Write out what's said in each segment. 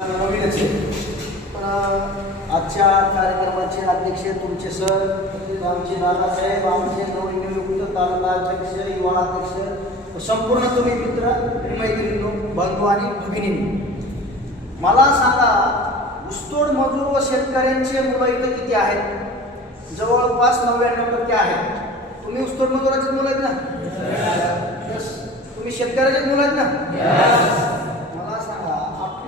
नवीनच आहे. पण आजच्या कार्यक्रमाचे अध्यक्ष तुमचे सर आमचे दादासाहेब आमचे नवनियुक्त तालुका अध्यक्ष युवा अध्यक्ष संपूर्ण तुम्ही मित्र मैत्रिणी बंधू आणि भगिनी मला सांगा ऊसतोड मजूर व शेतकऱ्यांचे मुलं इथं किती आहेत? जवळपास नव्याण्णव टक्के आहेत. तुम्ही ऊसतोड मजुराचे मुलं आहेत ना. तुम्ही शेतकऱ्याचे मुलं आहेत ना?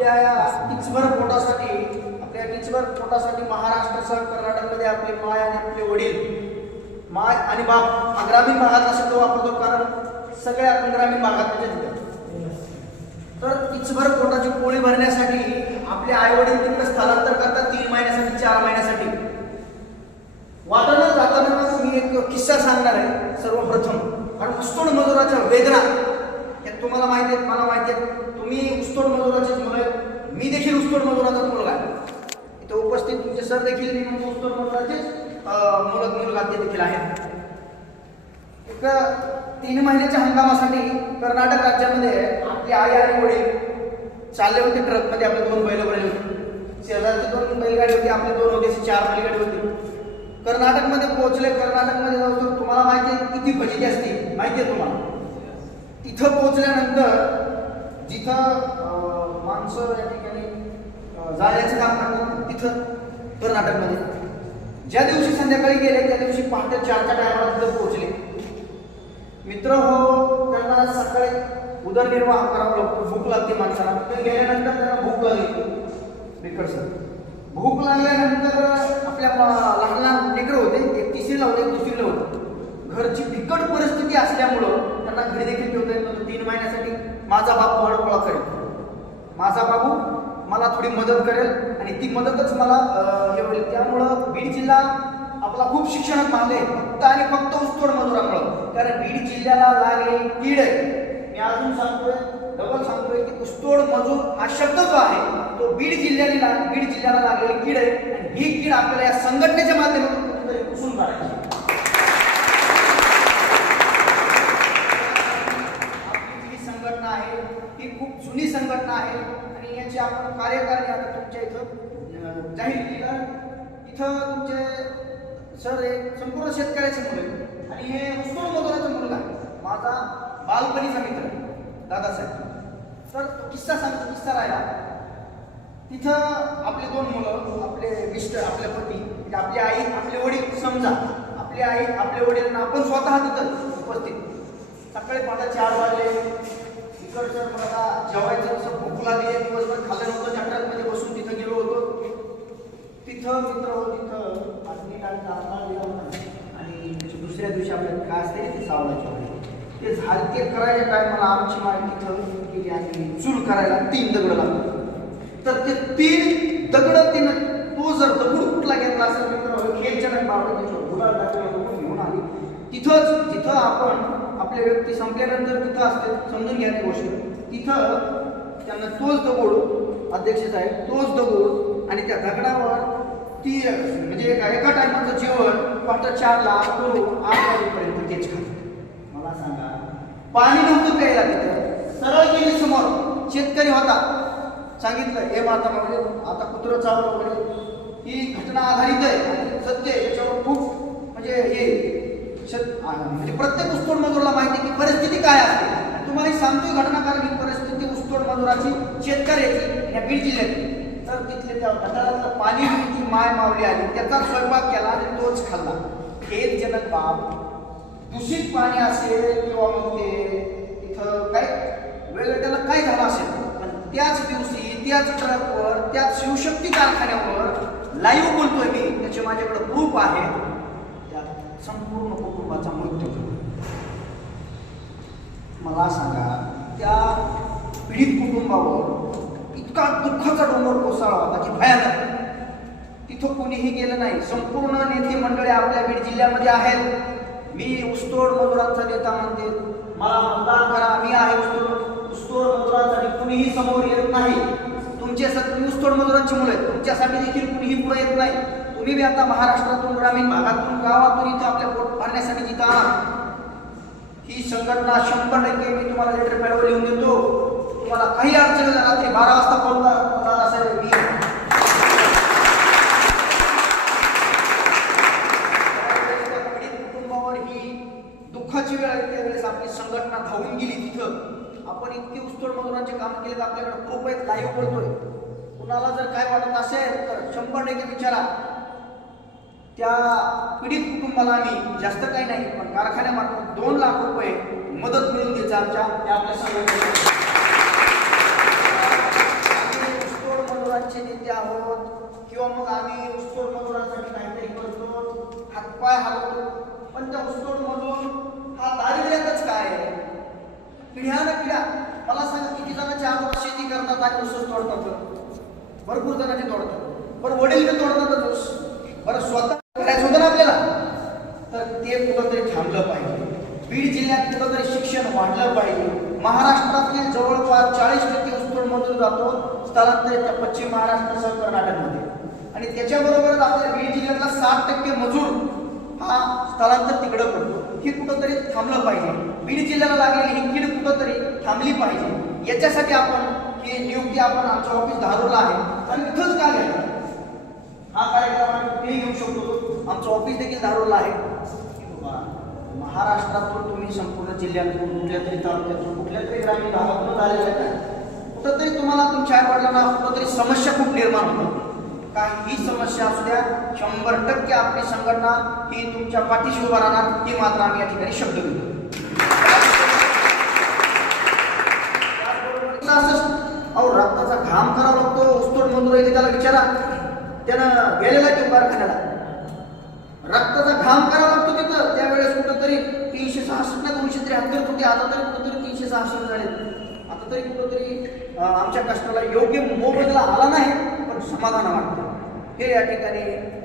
आपल्या या टिचभर पोटासाठी आपल्या टिचभर पोटासाठी महाराष्ट्रासह कर्नाटकमध्ये आपले माय आणि आपले वडील माय आणि बाप हा ग्रामीण भागातला शब्द वापरतो कारण सगळ्या आपण ग्रामीण भागात म्हणजे तर टिचभर पोटाची पोळी भरण्यासाठी आपले आई वडील तिकडे स्थलांतर करतात तीन महिन्यासाठी चार महिन्यासाठी. वाटाणा जाताना मी एक किस्सा सांगणार आहे सर्वप्रथम. कारण ऊसतोड मजुराच्या वेदना या तुम्हाला माहिती आहेत मला माहिती आहे तुम्ही उस्तोड मजुराचेच मुलं आहेत. मी देखील उस्तोड मजुराचाच मुलगा आहे. इथे उपस्थित तुमचे सर देखील मी म्हणजे ऊसतोड मजुराचेच अं, मुलगा ते देखील आहेत. एक तीन महिन्याच्या हंगामासाठी कर्नाटक राज्यामध्ये आपली आई आणि वडील चालले होते ट्रकमध्ये आपले दोन बैल बैल होते. शेजारचे दोन बैलगाडी होती आपले दोन होते चार बैलगाडी होती. कर्नाटकमध्ये पोहोचले कर्नाटकमध्ये जाऊ तर तुम्हाला माहिती आहे किती फजिती असते? माहिती आहे तुम्हाला? तिथं पोहोचल्यानंतर जिथं माणसं या ठिकाणी जाण्याचं काम करतात तिथं कर्नाटकमध्ये. ज्या दिवशी संध्याकाळी गेले त्या दिवशी पहाटे चारच्या टायमाला तिथं पोहोचले. मित्र हो त्यांना सकाळी उदरनिर्वाह करावा लागतो भूक लागते माणसाला. तिथे गेल्यानंतर त्यांना भूक लागली. बिकट सर भूक लागल्यानंतर आपल्या लहान लहान लेकर होते एक तिसरीला होते एक दुसरीला होते. घरची बिकट परिस्थिती असल्यामुळं त्यांना घरी देखील ठेवता येत नव्हतं. तीन महिन्यासाठी माझा बाप वाढोळा करेल. माझा बाबू मला थोडी मदत करेल आणि ती मदतच मला हे होईल त्यामुळं बीड जिल्हा आपला खूप शिक्षणात मानले फक्त आणि फक्त ऊसतोड मजुरामुळं. कारण बीड जिल्ह्याला लागलेली कीड आहे. मी अजून सांगतोय डबल सांगतोय की ऊसतोड मजूर हा शब्द जो आहे तो बीड जिल्ह्याने लाग- बीड जिल्ह्याला लागलेली कीड आहे. आणि ही कीड आपल्याला या संघटनेच्या माध्यमातून कुठेतरी पुसून काढायची आपली जी संघटना आहे ही खूप जुनी संघटना आहे आणि याची आपण कार्यकारिणी आता तुमच्या इथं जाहीर केली. तर इथं तुमचे सर हे संपूर्ण शेतकऱ्याचे मुलं आणि हे ऊसतोड मजुराचा मुलगा आहे. माझा बालपणीचा मित्र दादासाहेब. तर तो किस्सा सांगतो किस्सा राहिला. तिथं आपले दोन मुलं आपले मिस्टर आपले पती म्हणजे आपली आई आपले वडील समजा. आपली आई आपले वडील आपण स्वतः तिथं उपस्थित. सकाळी पहाटे चार वाजले. सर सर मला जेवायचं असं भूक लागली दिवसभर खाल्लं नव्हतं. जत्रामध्ये बसून तिथं गेलो होतो. तिथं मित्र हो तिथं अग्नी आणि दुसऱ्या दिवशी आपल्याला काय असते ते सावळाची ते झाले ते करायच्या टायमाला आमची माय तिथं गेली आणि चूल करायला तीन दगड लागले. तर ते तीन दगड तिनं तो जर दगड कुठला घेतला असेल मित्र खेळच्या नाही बाबा त्याच्यावर गुलाल घेऊन आली. तिथंच तिथं आपण आपले व्यक्ती संपल्यानंतर तिथं असते समजून घ्या ती गोष्ट. तिथं त्यांना तोच दगड अध्यक्ष साहेब तोच दगड आणि त्या दगडावर ती म्हणजे एका एका टायमाचं जेवण पहाटे चारला करून आठ वाजेपर्यंत तेच खात मला सांगा. पाणी नव्हतं प्यायला तिथं. सरळ गेली समोर. शेतकरी होता. सांगितलं हे माता म्हणजे आता कुत्रं चावलं वगैरे. ही घटना आधारित आहे सत्य याच्यावर खूप म्हणजे हे म्हणजे प्रत्येक उस्तोड मजुराला माहिती की परिस्थिती काय असते. तुम्हाला सांगतोय घटना कारण परिस्थिती उस्तोड मजुराची शेतकऱ्याची या बीड जिल्ह्याची तर तिथले त्या गटारातलं पाणी ती माय मावली आली. त्याचा स्वयंपाक केला आणि तोच खाल्ला. खेदजनक बाब दूषित पाणी असेल किंवा मग ते इथं काय वेगळं त्याला काय झालं असेल पण त्याच दिवशी त्याच ट्रकवर त्याच शिवशक्ती कारखान्यावर लाईव्ह बोलतोय मी. त्याचे माझ्याकडे प्रूफ आहे. संपूर्ण कुटुंबाचा मृत्यू झाला. मला सांगा त्या पीडित कुटुंबावर इतका दुःखाचा डोंगर कोसळला होता की भयानक. तिथं कोणीही गेलं नाही. संपूर्ण नेते मंडळी आपल्या बीड जिल्ह्यामध्ये आहेत. मी उस्तोड मजुरांचा नेता म्हणते. मला मतदान करा मी आहे उस्तोड उस्तोड मजुरांसाठी कुणीही समोर येत नाही. तुमच्या उस्तोड मजुरांची मुलं आहेत. तुमच्यासाठी देखील कुणीही पुढे येत नाही. तुम्ही बी आता महाराष्ट्रातून ग्रामीण भागातून गावातून इथं आपल्या पोट भरण्यासाठी जिथं आहात ही संघटना शंभर टक्के मी तुम्हाला लेटर पॅडवर लिहून देतो. तुम्हाला काही अडचण रात्री बारा वाजता फोन करणार मी कुटुंबावर ही दुःखाची वेळ त्यावेळेस आपली संघटना गेली तिथं. आपण काम केले तर आपल्याकडे खूप आहेत. लाईव्ह करतोय कुणाला जर काय वाटत असेल तर शंभर टक्के विचारा. त्या पीडित कुटुंबाला आम्ही जास्त काही नाही पण कारखान्यामार्फत दोन लाख रुपये मदत मिळून द्यायचं आमच्या त्या आपल्या ऊसतोड मजुरांचे नेते आहोत किंवा मग आम्ही ऊसतोड मजुरांसाठी काहीतरी करतो हातपाय हलवतो. पण त्या ऊसतोड मधून हा दारिद्र्यातच काय आहे? पिढ्यानं पिढ्या मला सांगा किती जणांचे आजोबा शेती करतात आणि ऊसच तोडतात. भरपूर जणांचे तोडतात. बरं वडील बी तोडतातच ऊस. बरं स्वतः केला. तर ते कुठंतरी थांबलं पाहिजे. बीड जिल्ह्यात कुठंतरी शिक्षण वाढलं पाहिजे. महाराष्ट्रातले जवळपास चाळीस टक्के ऊसतोड मजूर जातो. स्थलांतरित पश्चिम महाराष्ट्रासह कर्नाटकमध्ये. आणि त्याच्याबरोबरच आपल्या बीड जिल्ह्यातला सात टक्के मजूर हा स्थलांतर तिकडं करतो. हे कुठंतरी थांबलं पाहिजे. बीड जिल्ह्याला लागलेली ही कीड कुठंतरी थांबली पाहिजे. याच्यासाठी आपण ही नियुक्ती आपण आमच्या ऑफिस धारूरला आहे. आणि इथंच का घ्यायला हा कार्यक्रम आम्ही कुठेही घेऊ शकतो. आमचं ऑफिस देखील धारूरला आहे. की बाबा, महाराष्ट्रातून तुम्ही संपूर्ण जिल्ह्यातून कुठल्या तरी तालुक्यातून कुठल्या तरी ग्रामीण भागातून आलेले का कुठंतरी तुम्हाला तुमच्या आई वडिलांना कुठंतरी समस्या खूप निर्माण होतात काही समस्या असू द्या शंभर टक्के आपली संघटना ही तुमच्या पाठीशी उभा राहणार ही मात्र आम्ही या ठिकाणी शब्द घेतो असं अहो रक्ताचा घाम करावा लागतो उस्तोड मंजूर आहे त्याला विचारा. त्यानं गेलेला आहे तो कारखान्याला. रक्ताचा घाम करावा लागतो तिथं. त्यावेळेस कुठंतरी तीनशे सहासष्ट ना दोनशे त्र्याहत्तर होते आता तरी कुठंतरी तीनशे सहासष्ट झाले. आता तरी कुठंतरी आमच्या कष्टाला योग्य मोबदला आला नाही पण समाधान वाटतं. हे या ठिकाणी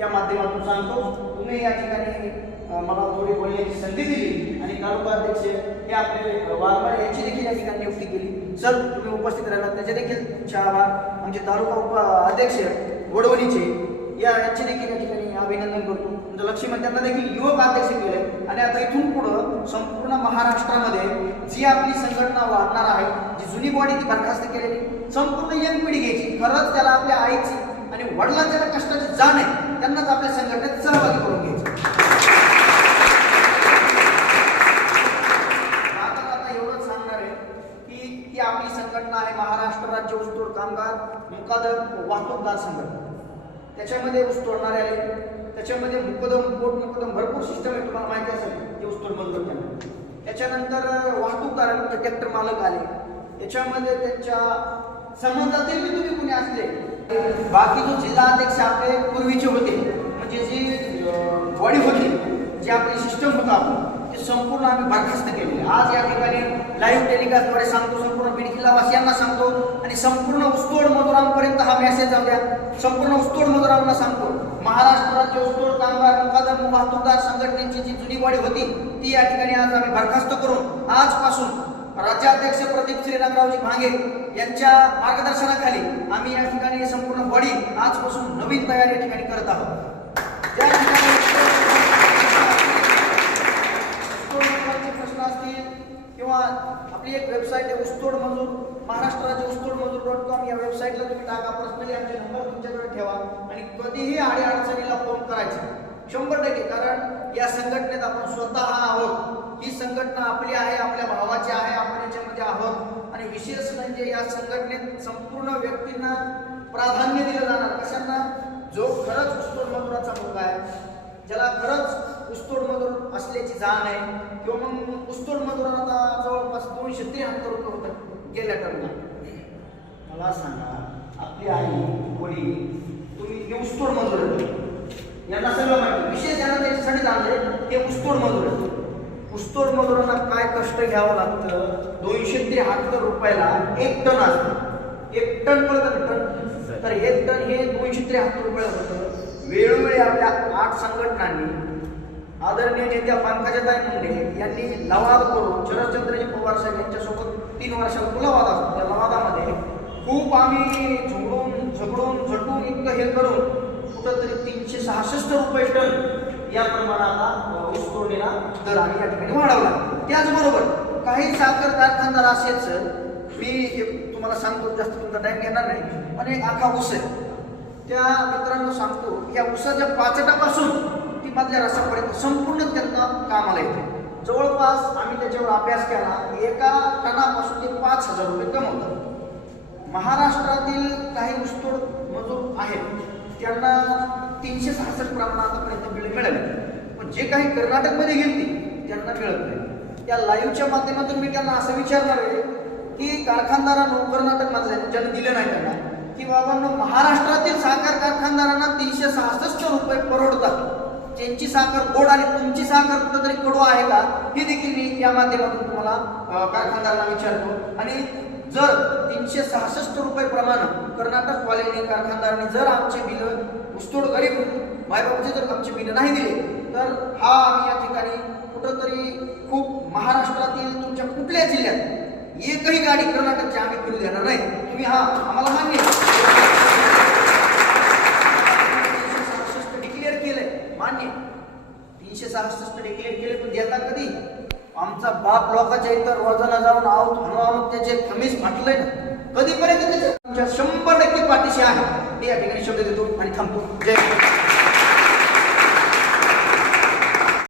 या माध्यमातून सांगतो. तुम्ही या ठिकाणी मला थोडी बोलण्याची संधी दिली आणि तालुका अध्यक्ष हे आपले वारमार यांची देखील या ठिकाणी नियुक्ती केली. सर तुम्ही उपस्थित राहिला त्याचे देखील शाळा आमचे तालुका उप अध्यक्ष वडवणीचे या यांचे देखील या ठिकाणी अभिनंदन करतो. लक्ष्मी त्यांना देखील युवक अध्यक्ष केले. आणि आता इथून पुढं संपूर्ण महाराष्ट्रामध्ये जी आपली संघटना वाढणार आहे जी जुनी बॉडी ती बरखास्त केलेली संपूर्ण यंग पिढी घ्यायची. खरंच त्याला आपल्या आईची आणि वडिलांच्या कष्टाची जाण आहे त्यांनाच आपल्या संघटनेत सहभागी करून घ्यायची. आता आता एवढंच सांगणार आहे की ही आपली संघटना आहे महाराष्ट्र राज्य ऊसतोड कामगार मुकादम वाहतूकदार संघटना. त्याच्यामध्ये ऊस तोडणारे आले. त्याच्यामध्ये मुकदम पोट मुकदम भरपूर सिस्टम आहे तुम्हाला माहिती असेल ते ऊसतोड बंद त्यांना त्याच्यानंतर वाहतूकदार ट्रॅक्टर मालक आले. याच्यामध्ये त्यांच्या संबंधातील बी तुम्ही कुणी असले? बाकी जो जिल्हा अध्यक्ष आपले पूर्वीचे होते म्हणजे जी बॉडी होती जी आपली सिस्टम होता आपण संपूर्ण आम्ही बरखास्त केलेली. आज या ठिकाणी लाईव्ह टेलिकास्टद्वारे सांगतो संपूर्ण बीड जिल्हावासियांना सांगतो आणि संपूर्ण उस्तोड मजुरांपर्यंत हा मेसेज जाऊ द्या. संपूर्ण उस्तोड मजुरांना सांगतो. महाराष्ट्र राज्य उस्तोड कामगार मुकादम वाहतूकदार संघटनेची जी जुनी वाडी होती ती या ठिकाणी आज आम्ही बरखास्त करून आजपासून राज्याध्यक्ष प्रदीप श्रीरंगरावजी भांगे यांच्या मार्गदर्शनाखाली आम्ही या ठिकाणी संपूर्ण बॉडी आजपासून नवीन तयारी या ठिकाणी करत आहोत त्या ठिकाणी ऊसतोड प्रश्न असतील किंवा आपली एक वेबसाईट आहे उस्तोड मजूर महाराष्ट्र राज्य उस्तोड मजूर डॉट कॉम या वेबसाईटला तुम्ही टाका. पर्सनली आमचे नंबर तुमच्याकडे ठेवा. आणि कधीही अडीअडचणीला फोन करायचा. शंभर टक्के. कारण या संघटनेत आपण स्वतः आहोत. ही संघटना आपली आहे आपल्या भावाची आहे आपण याच्यामध्ये आहोत. आणि विशेष म्हणजे या संघटनेत संपूर्ण व्यक्तींना प्राधान्य दिलं जाणार. कशांना? जो खरंच उस्तोड मजुराचा मुलगा आहे ज्याला खरंच ऊसतोड मजूर असल्याची जाण आहे. किंवा मग ऊसतोड मजुरांना आता जवळपास दोनशे त्र्याहत्तर रुपये होतात गेल्या टर्मला मला सांगा आपली आई वडील तुम्ही हे ऊसतोड मजूर आहेत. यांना सगळं माहिती. विशेष यांना त्याच्यासाठी जाणले ते ऊसतोड मजूर आहेत ऊसतोड मजुरांना काय कष्ट घ्यावं लागतं? दोनशे त्र्याहत्तर रुपयाला एक टन असतं. एक टन कळतं टन? तर एक टन हे दोनशे त्र्याहत्तर रुपयाला होतं. वेळोवेळी आपल्या आठ संघटनांनी आदरणीय नेत्या पंकजाताई मुंडे यांनी लवाद करून शरदचंद्रजी पवार साहेब यांच्यासोबत तीन वर्षाला मुलावाद असतो. त्या लवादामध्ये खूप आम्ही झगडून झगडून झटून इतकं हे करून कुठंतरी तीनशे सहासष्ट रुपये टन या प्रमाणाला ऊस तोडणीला दर आम्ही या ठिकाणी वाढवला. त्याचबरोबर काही साखर कारखानदार असेच मी तुम्हाला सांगतो जास्त तुमचा टाईम घेणार नाही पण एक आखा ऊस आहे. त्या मित्रांनो सांगतो या ऊसाच्या पाचटापासून ती मधल्या रसापर्यंत संपूर्ण त्यांना कामाला येते. जवळपास आम्ही त्याच्यावर अभ्यास केला एका टनापासून ते पाच हजार रुपये कमवतात. महाराष्ट्रातील काही ऊसतोड मजूर आहेत त्यांना तीनशे सहासष्ट प्रमाण आतापर्यंत बिल मिळाले. पण जे काही कर्नाटकमध्ये गेली त्यांना मिळत नाही. त्या लाईव्हच्या माध्यमातून मी त्यांना असं विचारणार आहे की कारखानदारांनो कर्नाटकमधल्या ज्यांनी दिलं नाही त्यांना की बाबांनो महाराष्ट्रातील साखर कारखानदारांना तीनशे सहासष्ट रुपये परवडतात. त्यांची साखर गोड आणि तुमची साखर कुठंतरी कडू आहे का? हे देखील मी या माध्यमातून तुम्हाला कारखानदारांना विचारतो. आणि जर तीनशे सहासष्ट रुपये प्रमाण कर्नाटक वाल्यांनी कारखानदारांनी जर आमचे बिल उस्तोड गरीब मायबाबाचे जर आमचे बिल नाही दिले तर हा आम्ही या ठिकाणी कुठंतरी खूप महाराष्ट्रातील तुमच्या कुठल्या जिल्ह्यात एकही गाडी कर्नाटकची आम्ही फिरू देणार नाही. तुम्ही हा आम्हाला मान्य डिक्लेअर केलंय मान्य तीनशे सहासष्ट डिक्लेअर केले पण देता कधी आमचा बाप लोकाच्या इतर वजना जाऊन आहोत म्हणून त्याचे खमीस फाटलंय ना. कधीपर्यंत त्याच्या शंभर टक्के पाठीशी आहे. मी या ठिकाणी शब्द देतो आणि थांबतो. जय